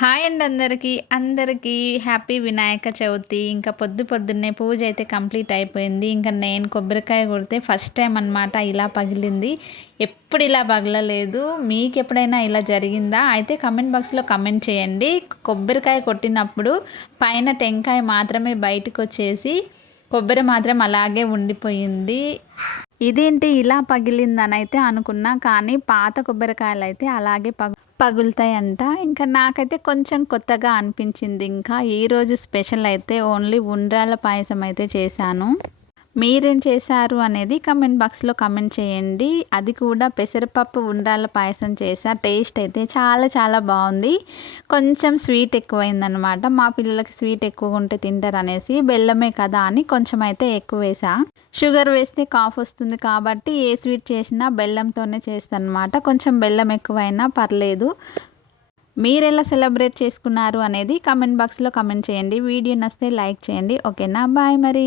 Hi అండి అందరికీ. అందరికీ హ్యాపీ వినాయక చవితి. ఇంకా పొద్దు పొద్దున్నే పూజ అయితే కంప్లీట్ అయిపోయింది. ఇంకా నేను కొబ్బరికాయ కొడితే ఫస్ట్ టైం అనమాట ఇలా పగిలింది. ఎప్పుడు ఇలా పగలలేదు. మీకు ఎప్పుడైనా ఇలా జరిగిందా? అయితే కమెంట్ బాక్స్లో కమెంట్ చేయండి. కొబ్బరికాయ కొట్టినప్పుడు పైన టెంకాయ మాత్రమే బయటకు వచ్చేసి కొబ్బరి మాత్రం అలాగే ఉండిపోయింది. ఇదేంటి ఇలా పగిలిందని అయితే అనుకున్నా కానీ పాత కొబ్బరికాయలు అయితే అలాగే పగు పగులుతాయంట. ఇంకా నాకైతే కొంచెం కొత్తగా అనిపించింది. ఇంకా ఈరోజు స్పెషల్ అయితే ఓన్లీ ఉండ్రాల పాయసం అయితే చేశాను. మీరేం చేశారు అనేది కమెంట్ బాక్స్లో కమెంట్ చేయండి. అది కూడా పెసరపప్పు ఉండ్రాల పాయసం చేసా. టేస్ట్ అయితే చాలా చాలా బాగుంది. కొంచెం స్వీట్ ఎక్కువైందనమాట మా పిల్లలకి స్వీట్ ఎక్కువ ఉంటే తింటారు అనేసి బెల్లమే కదా అని కొంచెం అయితే ఎక్కువ వేసా. షుగర్ వేస్తే కాఫ్ వస్తుంది కాబట్టి ఏ స్వీట్ చేసినా బెల్లంతోనే చేస్తాను అనమాట కొంచెం బెల్లం ఎక్కువైనా పర్లేదు. మీరు ఎలా సెలబ్రేట్ చేసుకున్నారు అనేది కమెంట్ బాక్స్లో కమెంట్ చేయండి. వీడియో నచ్చితే లైక్ చేయండి. ఓకేనా? బాయ్ మరి.